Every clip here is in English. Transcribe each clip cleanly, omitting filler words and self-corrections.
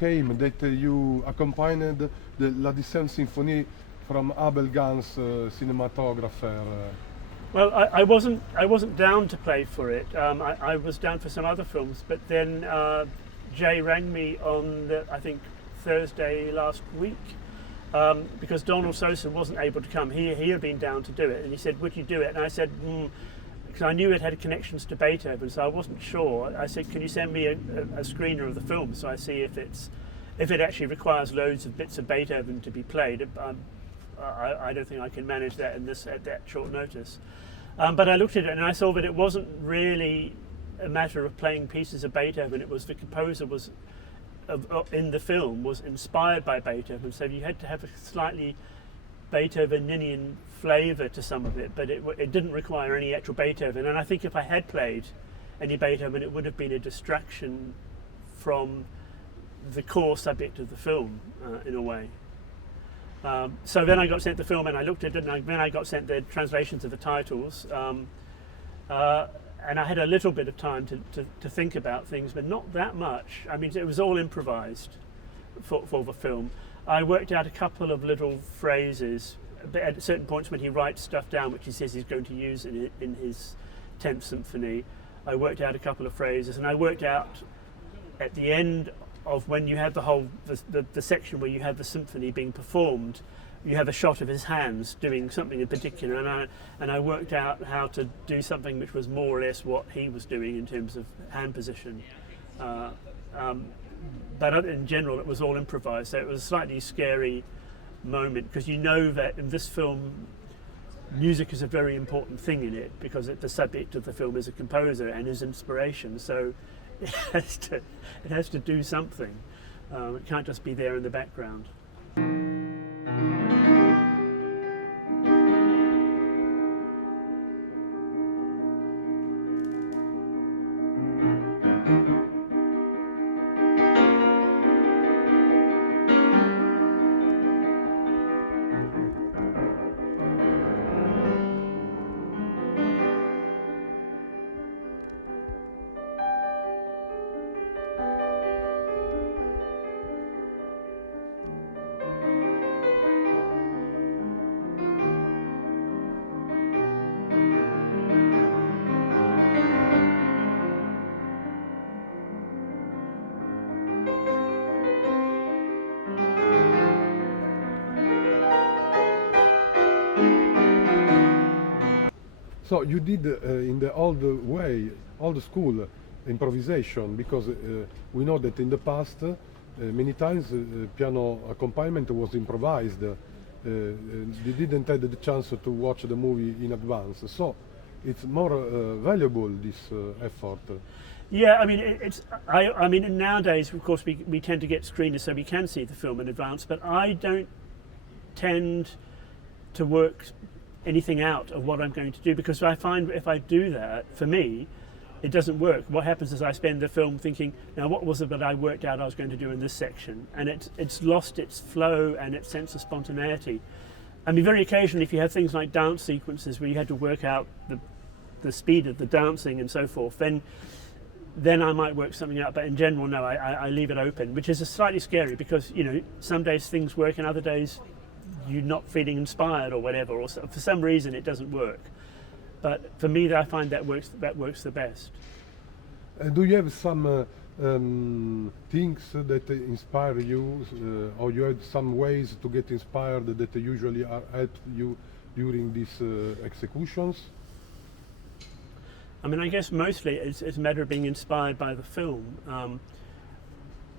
came that you accompanied the La DIXIÈME Symphonie from Abel Gance, cinematographer. Well, I wasn't down to play for it. I was down for some other films, but then Jay rang me on I think Thursday last week because Donald Sosa wasn't able to come. He had been down to do it, and he said, "Would you do it?" And I said, because I knew it had connections to Beethoven, so I wasn't sure. I said, "Can you send me a screener of the film so I see if it actually requires loads of bits of Beethoven to be played?" I don't think I can manage that at that short notice. But I looked at it and I saw that it wasn't really a matter of playing pieces of Beethoven. It was the composer was in the film was inspired by Beethoven, so you had to have a slightly Beethovenian flavour to some of it, but it didn't require any actual Beethoven. And I think if I had played any Beethoven, it would have been a distraction from the core subject of the film in a way. So then I got sent the film and I looked at it, and then I got sent the translations of the titles, and I had a little bit of time to think about things, but not that much. I mean, it was all improvised for the film. I worked out a couple of little phrases at certain points when he writes stuff down which he says he's going to use in his 10th symphony. I worked out a couple of phrases, and I worked out at the end of when you have the section where you have the symphony being performed, you have a shot of his hands doing something in particular, and I worked out how to do something which was more or less what he was doing in terms of hand position. But in general, it was all improvised, so it was a slightly scary moment, because you know that in this film, music is a very important thing in it, because the subject of the film is a composer and his inspiration, so it has to do something. It can't just be there in the background. So you did in the old school improvisation, because we know that in the past many times piano accompaniment was improvised. You didn't have the chance to watch the movie in advance, so it's more valuable, this effort. Yeah, I mean, I mean, nowadays, of course, we tend to get screeners so we can see the film in advance, but I don't tend to work anything out of what I'm going to do, because I find if I do that, for me, it doesn't work. What happens is I spend the film thinking, now what was it that I worked out I was going to do in this section? And it's lost its flow and its sense of spontaneity. I mean, very occasionally, if you have things like dance sequences where you had to work out the speed of the dancing and so forth, then I might work something out, but in general, no, I leave it open, which is slightly scary, because, you know, some days things work and other days you're not feeling inspired or whatever, or for some reason it doesn't work. But for me, I find that works the best. Do you have some things that inspire you, or you have some ways to get inspired that usually help you during these executions? I mean, I guess mostly it's a matter of being inspired by the film.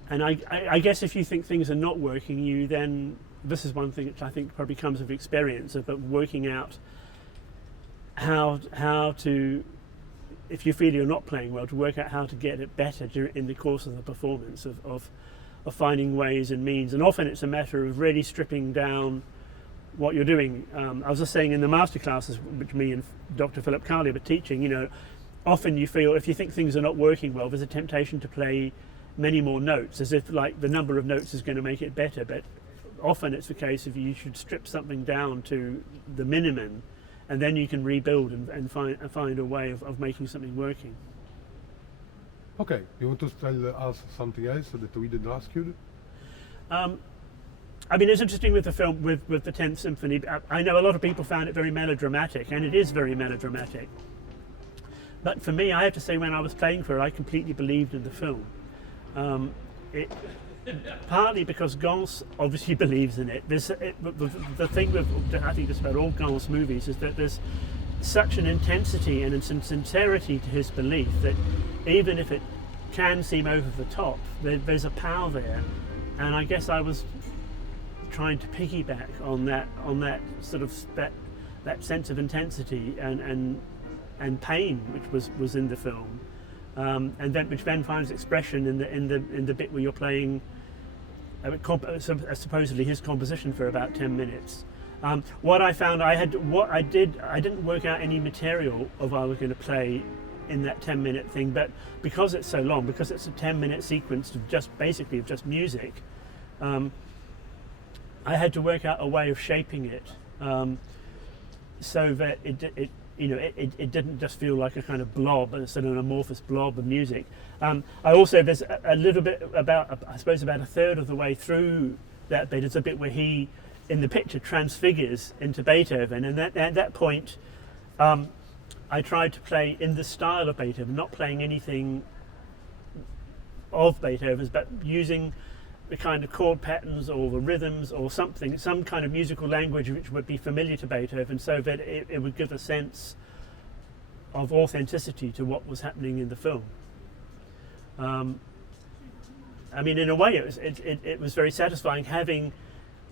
And I guess if you think things are not working, then this is one thing which I think probably comes with experience of working out how to, if you feel you're not playing well, to work out how to get it better in the course of the performance, of finding ways and means. And often it's a matter of really stripping down what you're doing. I was just saying in the master classes, which me and Dr. Philip Carley were teaching, you know, often you feel if you think things are not working well, there's a temptation to play many more notes, as if like the number of notes is going to make it better. But often it's the case of you should strip something down to the minimum, and then you can rebuild and find a way of making something working. Okay, you want to tell us something else that we didn't ask you? I mean, it's interesting with the film, with the 10th Symphony. I know a lot of people found it very melodramatic, and it is very melodramatic. But for me, I have to say, when I was playing for it, I completely believed in the film. Partly because Gance obviously believes in it. The thing with, I think, just about all Gance movies is that there's such an intensity and some sincerity to his belief that even if it can seem over the top, there's a power there. And I guess I was trying to piggyback on that sort of that sense of intensity and pain which was in the film, and then which then finds expression in the bit where you're playing supposedly his composition for about 10 minutes. What I found, I didn't work out any material of what I was going to play in that 10-minute thing, but because it's so long, because it's a 10-minute sequence of just music, I had to work out a way of shaping it so that it didn't just feel like a kind of blob, a sort of amorphous blob of music. There's a little bit about a third of the way through that bit is a bit where he, in the picture, transfigures into Beethoven, and at that point, I tried to play in the style of Beethoven, not playing anything of Beethoven's, but using the kind of chord patterns or the rhythms or some kind of musical language which would be familiar to Beethoven, so that it would give a sense of authenticity to what was happening in the film. I mean, in a way, it was very satisfying having,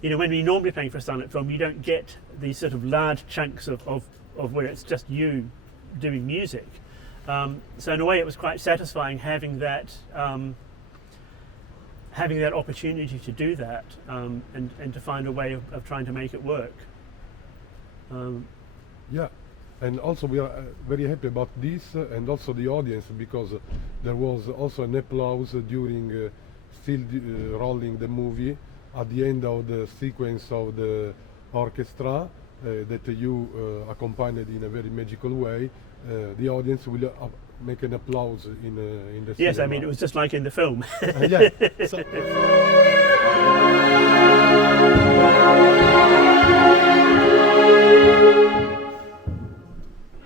when you're normally playing for a silent film, you don't get these sort of large chunks of where it's just you doing music. So in a way, it was quite satisfying having that opportunity to do that, and to find a way of trying to make it work. Yeah, and also we are very happy about this, and also the audience, because there was also an applause during still rolling the movie at the end of the sequence of the orchestra that you accompanied in a very magical way. The audience will make an applause in the Yes, cinema. I mean, it was just like in the film. Yeah. So